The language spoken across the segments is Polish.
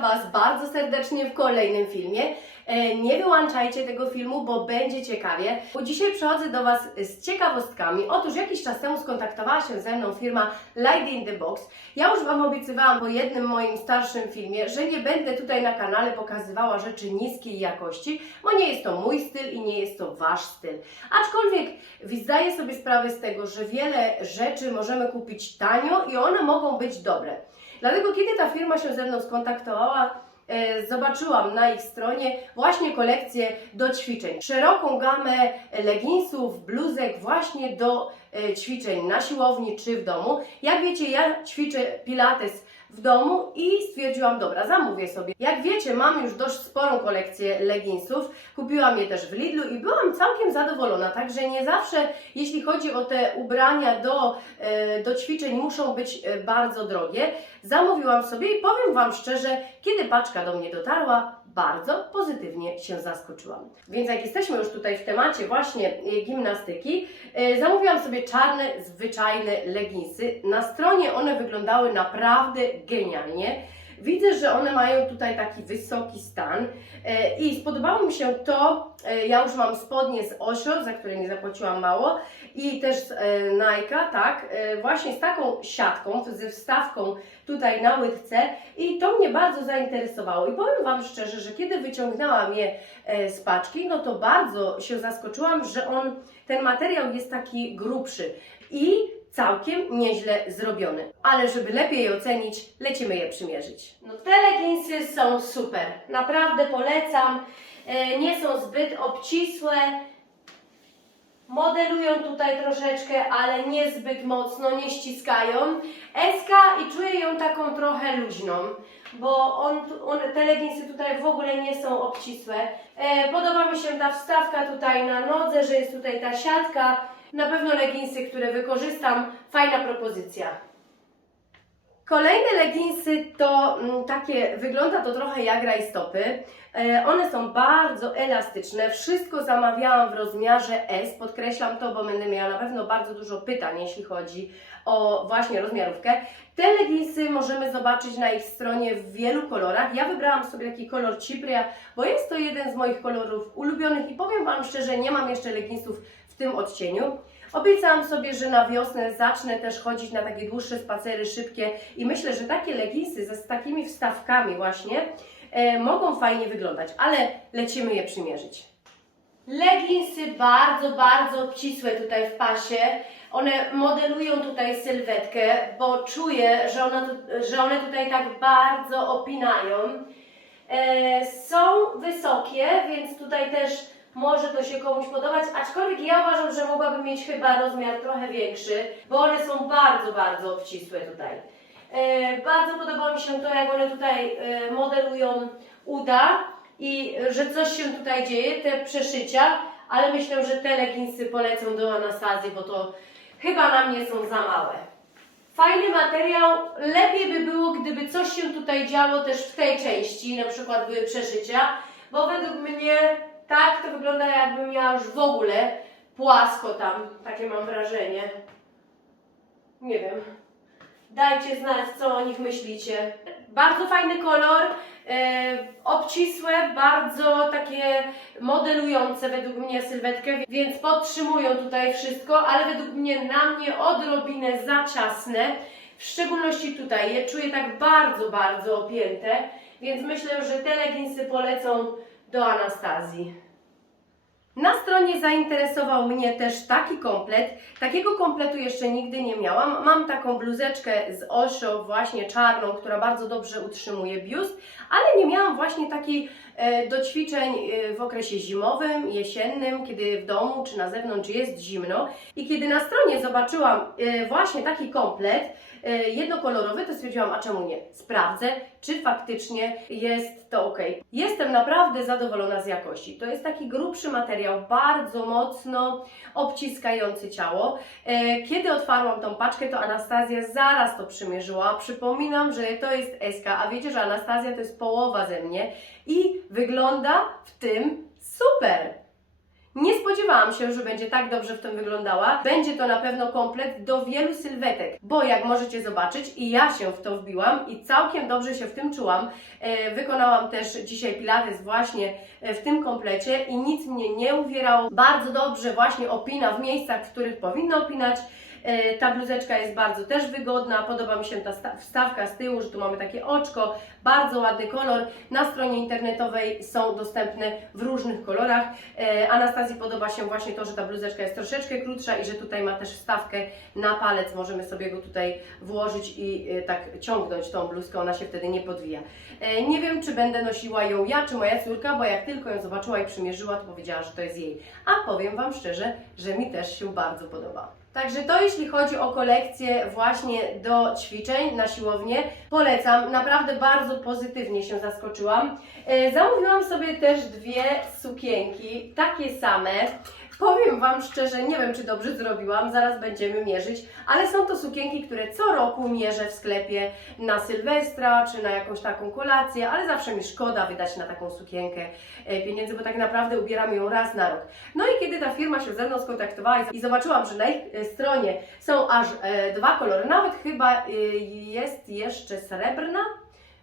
Was bardzo serdecznie w kolejnym filmie. E, Nie wyłączajcie tego filmu, bo będzie ciekawie. Bo dzisiaj przychodzę do Was z ciekawostkami. Otóż jakiś czas temu skontaktowała się ze mną firma Light in the Box. Ja już Wam obiecywałam po jednym moim starszym filmie, że nie będę tutaj na kanale pokazywała rzeczy niskiej jakości, bo nie jest to mój styl i nie jest to Wasz styl. Aczkolwiek zdaję sobie sprawę z tego, że wiele rzeczy możemy kupić tanio i one mogą być dobre. Dlatego kiedy ta firma się ze mną skontaktowała, zobaczyłam na ich stronie właśnie kolekcję do ćwiczeń. Szeroką gamę leginsów, bluzek właśnie do e, ćwiczeń na siłowni czy w domu. Jak wiecie, ja ćwiczę pilates w domu i stwierdziłam, dobra, zamówię sobie. Jak wiecie, mam już dość sporą kolekcję leginsów. Kupiłam je też w Lidlu i byłam całkiem zadowolona. Także nie zawsze, jeśli chodzi o te ubrania do, e, do ćwiczeń, muszą być e, bardzo drogie. Zamówiłam sobie i powiem Wam szczerze, kiedy paczka do mnie dotarła, bardzo pozytywnie się zaskoczyłam. Więc jak jesteśmy już tutaj w temacie właśnie e, gimnastyki, e, zamówiłam sobie czarne, zwyczajne leginsy. Na stronie one wyglądały naprawdę genialnie. Widzę, że one mają tutaj taki wysoki stan e, i spodobało mi się to, e, ja już mam spodnie z Osio, za które nie zapłaciłam mało i też e, Nike'a, tak, właśnie z taką siatką, ze wstawką tutaj na łydce i to mnie bardzo zainteresowało. I powiem Wam szczerze, że kiedy wyciągnęłam je z paczki, no to bardzo się zaskoczyłam, że on, ten materiał jest taki grubszy. I całkiem nieźle zrobiony. Ale żeby lepiej je ocenić, lecimy je przymierzyć. No te leginsy są super. Naprawdę polecam. E, Nie są zbyt obcisłe. Modelują tutaj troszeczkę, ale niezbyt mocno, nie ściskają. Eska i czuję ją taką trochę luźną, bo on, on, te leginsy tutaj w ogóle nie są obcisłe. E, podoba mi się ta wstawka tutaj na nodze, że jest tutaj ta siatka. Na pewno leginsy, które wykorzystam. Fajna propozycja. Kolejne leginsy to mm, takie, wygląda to trochę jak rajstopy. E, one są bardzo elastyczne. Wszystko zamawiałam w rozmiarze S. Podkreślam to, bo będę miała na pewno bardzo dużo pytań, jeśli chodzi o właśnie rozmiarówkę. Te leginsy możemy zobaczyć na ich stronie w wielu kolorach. Ja wybrałam sobie taki kolor cipria, bo jest to jeden z moich kolorów ulubionych i powiem Wam szczerze, nie mam jeszcze leginsów w tym odcieniu. Obiecałam sobie, że na wiosnę zacznę też chodzić na takie dłuższe spacery, szybkie i myślę, że takie leginsy z takimi wstawkami właśnie e, mogą fajnie wyglądać, ale lecimy je przymierzyć. Leginsy bardzo, bardzo obcisłe tutaj w pasie. One modelują tutaj sylwetkę, bo czuję, że one, że one tutaj tak bardzo opinają. E, są wysokie, więc tutaj też może to się komuś podobać, aczkolwiek ja uważam, że mogłabym mieć chyba rozmiar trochę większy, bo one są bardzo, bardzo obcisłe tutaj. E, bardzo podoba mi się to, jak one tutaj e, modelują uda i e, że coś się tutaj dzieje, te przeszycia, ale myślę, że te leginsy polecą do Anastazji, bo to chyba na mnie są za małe. Fajny materiał, lepiej by było, gdyby coś się tutaj działo też w tej części, na przykład były przeszycia, bo według mnie tak to wygląda jakbym miała już w ogóle płasko tam, takie mam wrażenie. Nie wiem. Dajcie znać, co o nich myślicie. Bardzo fajny kolor, e, obcisłe, bardzo takie modelujące według mnie sylwetkę, więc podtrzymują tutaj wszystko, ale według mnie na mnie odrobinę za ciasne. W szczególności tutaj je czuję tak bardzo, bardzo opięte, więc myślę, że te leginsy polecą do Anastazji. Na stronie zainteresował mnie też taki komplet. Takiego kompletu jeszcze nigdy nie miałam. Mam taką bluzeczkę z Osho, właśnie czarną, która bardzo dobrze utrzymuje biust, ale nie miałam właśnie takiej e, do ćwiczeń e, w okresie zimowym, jesiennym, kiedy w domu czy na zewnątrz jest zimno. I kiedy na stronie zobaczyłam e, właśnie taki komplet, jednokolorowy, to stwierdziłam, a czemu nie? Sprawdzę, czy faktycznie jest to ok. Jestem naprawdę zadowolona z jakości. To jest taki grubszy materiał, bardzo mocno obciskający ciało. Kiedy otwarłam tą paczkę, to Anastazja zaraz to przymierzyła. Przypominam, że to jest SK, a wiecie, że Anastazja to jest połowa ze mnie i wygląda w tym super. Nie spodziewałam się, że będzie tak dobrze w tym wyglądała. Będzie to na pewno komplet do wielu sylwetek, bo jak możecie zobaczyć, i ja się w to wbiłam i całkiem dobrze się w tym czułam. E, wykonałam też dzisiaj pilates właśnie e, w tym komplecie i nic mnie nie uwierało. Bardzo dobrze właśnie opina w miejscach, w których powinno opinać. E, Ta bluzeczka jest bardzo też wygodna, podoba mi się ta sta- wstawka z tyłu, że tu mamy takie oczko, bardzo ładny kolor. Na stronie internetowej są dostępne w różnych kolorach. E, Anastazji podoba się właśnie to, że ta bluzeczka jest troszeczkę krótsza i że tutaj ma też wstawkę na palec. Możemy sobie go tutaj włożyć i e, tak ciągnąć tą bluzkę, ona się wtedy nie podwija. Nie wiem, czy będę nosiła ją ja, czy moja córka, bo jak tylko ją zobaczyła i przymierzyła, to powiedziała, że to jest jej. A powiem Wam szczerze, że mi też się bardzo podoba. Także to jeśli chodzi o kolekcję właśnie do ćwiczeń na siłownię, polecam. Naprawdę bardzo pozytywnie się zaskoczyłam. E, Zamówiłam sobie też dwie sukienki, takie same. Powiem Wam szczerze, nie wiem czy dobrze zrobiłam, zaraz będziemy mierzyć, ale są to sukienki, które co roku mierzę w sklepie na Sylwestra czy na jakąś taką kolację, ale zawsze mi szkoda wydać na taką sukienkę e, pieniędzy, bo tak naprawdę ubieramy ją raz na rok. No i kiedy ta firma się ze mną skontaktowała i zobaczyłam, że na ich e, stronie są aż e, dwa kolory, nawet chyba jest jeszcze srebrna,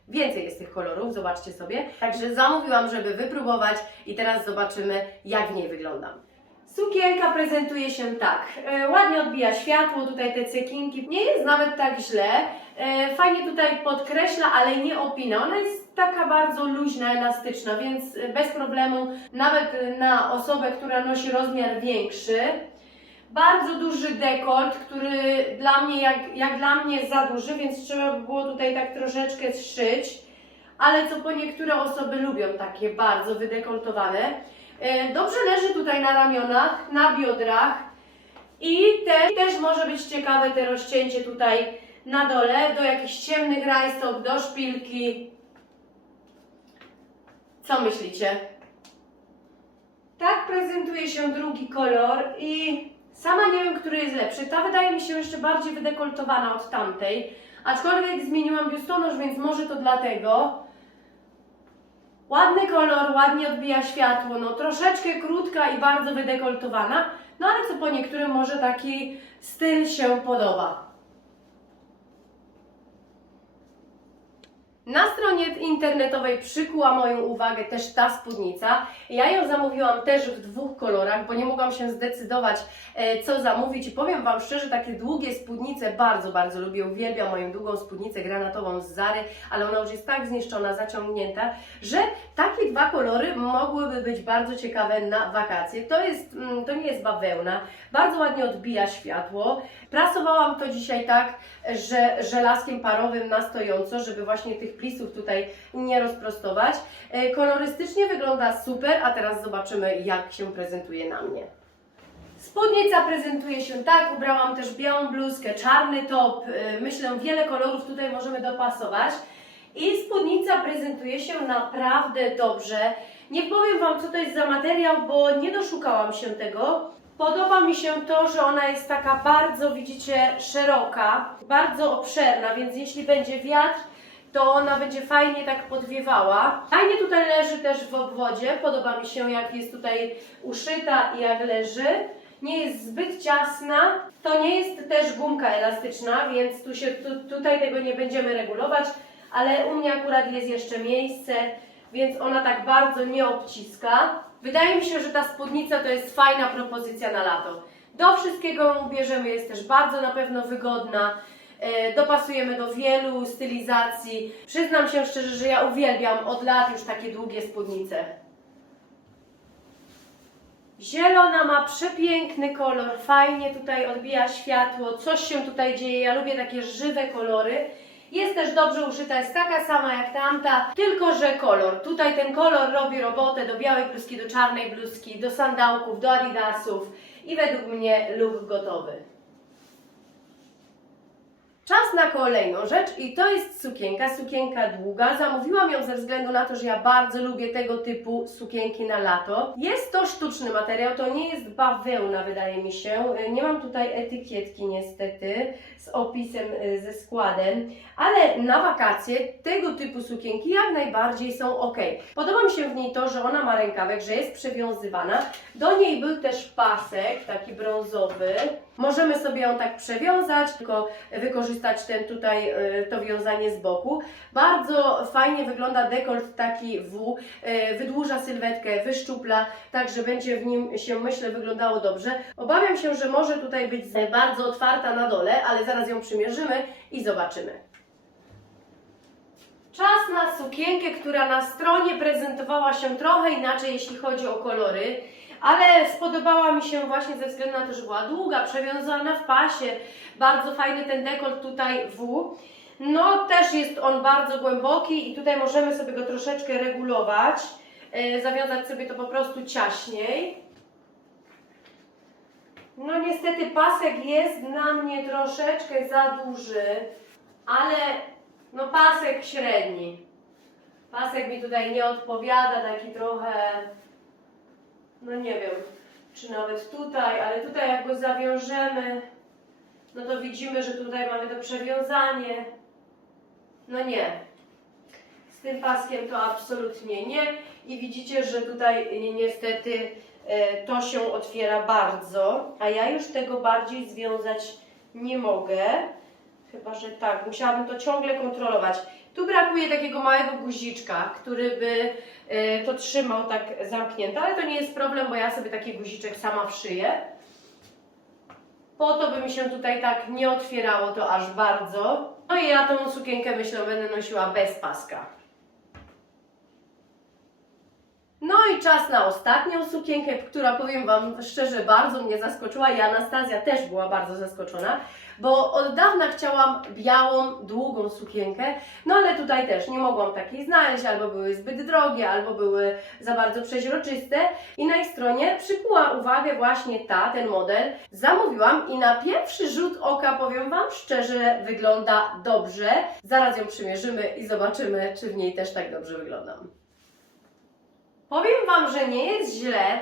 Więcej jest tych kolorów, zobaczcie sobie. Także zamówiłam, żeby wypróbować i teraz zobaczymy, jak w niej wyglądam. Sukienka prezentuje się tak. E, ładnie odbija światło, tutaj te cekinki. Nie jest nawet tak źle. E, fajnie tutaj podkreśla, ale nie opina. Ona jest taka bardzo luźna, elastyczna, więc bez problemu, nawet na osobę, która nosi rozmiar większy. Bardzo duży dekolt, który dla mnie, jak, jak dla mnie za duży, więc trzeba by było tutaj tak troszeczkę zszyć. Ale co po niektóre osoby lubią takie bardzo wydekoltowane. E, Dobrze leży tutaj na ramionach, na biodrach i te, też może być ciekawe te rozcięcie tutaj na dole do jakichś ciemnych rajstop, do szpilki. Co myślicie? Tak prezentuje się drugi kolor i sama nie wiem, który jest lepszy. Ta wydaje mi się jeszcze bardziej wydekoltowana od tamtej, aczkolwiek zmieniłam biustonosz, więc może to dlatego. Ładny kolor, ładnie odbija światło, no troszeczkę krótka i bardzo wydekoltowana, no ale co po niektórym może taki styl się podoba. Na stronie internetowej przykuła moją uwagę też ta spódnica. Ja ją zamówiłam też w dwóch kolorach, bo nie mogłam się zdecydować, e, co zamówić. I powiem Wam szczerze, takie długie spódnice bardzo, bardzo lubię. Uwielbiam moją długą spódnicę granatową z Zary, ale ona już jest tak zniszczona, zaciągnięta, że takie dwa kolory mogłyby być bardzo ciekawe na wakacje. To, jest, mm, to nie jest bawełna, bardzo ładnie odbija światło. Prasowałam to dzisiaj tak, że żelazkiem parowym na stojąco, żeby właśnie tych plisów tutaj nie rozprostować. E, Kolorystycznie wygląda super, a teraz zobaczymy jak się prezentuje na mnie. Spódnica prezentuje się tak, ubrałam też białą bluzkę, czarny top, e, myślę wiele kolorów tutaj możemy dopasować. I spódnica prezentuje się naprawdę dobrze. Nie powiem Wam co to jest za materiał, bo nie doszukałam się tego. Podoba mi się to, że ona jest taka bardzo, widzicie, szeroka, bardzo obszerna, więc jeśli będzie wiatr, to ona będzie fajnie tak podwiewała. Fajnie tutaj leży też w obwodzie, podoba mi się jak jest tutaj uszyta i jak leży. Nie jest zbyt ciasna, to nie jest też gumka elastyczna, więc tu się, tu, tutaj tego nie będziemy regulować, ale u mnie akurat jest jeszcze miejsce, więc ona tak bardzo nie obciska. Wydaje mi się, że ta spódnica to jest fajna propozycja na lato. Do wszystkiego ubierzemy, jest też bardzo na pewno wygodna. E, Dopasujemy do wielu stylizacji. Przyznam się szczerze, że ja uwielbiam od lat już takie długie spódnice. Zielona ma przepiękny kolor, fajnie tutaj odbija światło, coś się tutaj dzieje. Ja lubię takie żywe kolory. Jest też dobrze uszyta, jest taka sama jak tamta, tylko że kolor. Tutaj ten kolor robi robotę do białej bluzki, do czarnej bluzki, do sandałków, do adidasów i według mnie look gotowy. Czas na kolejną rzecz i to jest sukienka, sukienka długa. Zamówiłam ją ze względu na to, że ja bardzo lubię tego typu sukienki na lato. Jest to sztuczny materiał, to nie jest bawełna wydaje mi się. Nie mam tutaj etykietki niestety z opisem, y, ze składem, ale na wakacje tego typu sukienki jak najbardziej są ok. Podoba mi się w niej to, że ona ma rękawek, że jest przewiązywana. Do niej był też pasek, taki brązowy. Możemy sobie ją tak przewiązać, tylko wykorzystać ten tutaj, y, to wiązanie z boku. Bardzo fajnie wygląda dekolt taki W, y, wydłuża sylwetkę, wyszczupla, tak że będzie w nim się myślę wyglądało dobrze. Obawiam się, że może tutaj być bardzo otwarta na dole, ale zaraz ją przymierzymy i zobaczymy. Czas na sukienkę, która na stronie prezentowała się trochę inaczej, jeśli chodzi o kolory, ale spodobała mi się właśnie ze względu na to, że była długa, przewiązana w pasie, bardzo fajny ten dekolt tutaj W. No też jest on bardzo głęboki i tutaj możemy sobie go troszeczkę regulować, e, zawiązać sobie to po prostu ciaśniej. No niestety pasek jest dla mnie troszeczkę za duży, ale no pasek średni. Pasek mi tutaj nie odpowiada, taki trochę, no nie wiem, czy nawet tutaj, ale tutaj jak go zawiążemy, no to widzimy, że tutaj mamy to przewiązanie. No nie. Z tym paskiem to absolutnie nie. I widzicie, że tutaj ni- niestety e, to się otwiera bardzo, a ja już tego bardziej związać nie mogę. Chyba, że tak, musiałabym to ciągle kontrolować. Tu brakuje takiego małego guziczka, który by e, to trzymał tak zamknięte, ale to nie jest problem, bo ja sobie taki guziczek sama wszyję. Po to by mi się tutaj tak nie otwierało to aż bardzo. No i ja tą sukienkę myślę będę nosiła bez paska. No i czas na ostatnią sukienkę, która powiem Wam szczerze bardzo mnie zaskoczyła i Anastazja też była bardzo zaskoczona, bo od dawna chciałam białą, długą sukienkę, no ale tutaj też nie mogłam takiej znaleźć, albo były zbyt drogie, albo były za bardzo przeźroczyste i na ich stronie przykuła uwagę właśnie ta, ten model. Zamówiłam i na pierwszy rzut oka, powiem Wam szczerze, wygląda dobrze. Zaraz ją przymierzymy i zobaczymy, czy w niej też tak dobrze wyglądam. Powiem Wam, że nie jest źle.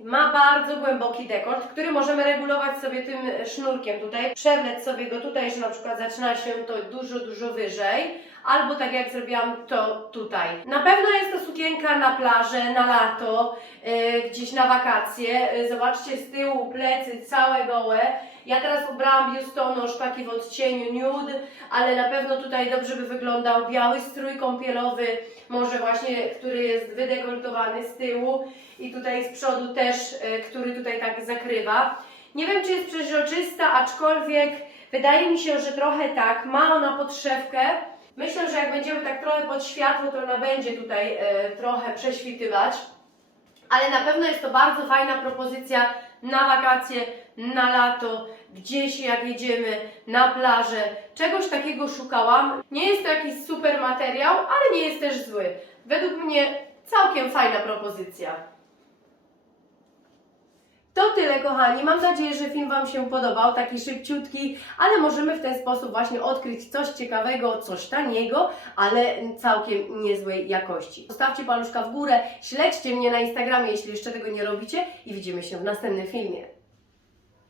Ma bardzo głęboki dekolt, który możemy regulować sobie tym sznurkiem tutaj. Przewlec sobie go tutaj, że na przykład zaczyna się to dużo, dużo wyżej. Albo tak jak zrobiłam to tutaj. Na pewno jest to sukienka na plażę, na lato, yy, gdzieś na wakacje. Yy, zobaczcie z tyłu plecy całe gołe. Ja teraz ubrałam biustonosz taki w odcieniu nude, ale na pewno tutaj dobrze by wyglądał biały strój kąpielowy, może właśnie, który jest wydekoltowany z tyłu i tutaj z przodu też, e, który tutaj tak zakrywa. Nie wiem, czy jest przeźroczysta, aczkolwiek wydaje mi się, że trochę tak. Ma ona podszewkę. Myślę, że jak będziemy tak trochę pod światło, to ona będzie tutaj e, trochę prześwitywać. Ale na pewno jest to bardzo fajna propozycja na wakacje, na lato, gdzieś jak jedziemy, na plażę. Czegoś takiego szukałam. Nie jest to jakiś super materiał, ale nie jest też zły. Według mnie całkiem fajna propozycja. To tyle, kochani. Mam nadzieję, że film Wam się podobał, taki szybciutki, ale możemy w ten sposób właśnie odkryć coś ciekawego, coś taniego, ale całkiem niezłej jakości. Zostawcie paluszka w górę, śledźcie mnie na Instagramie, jeśli jeszcze tego nie robicie i widzimy się w następnym filmie.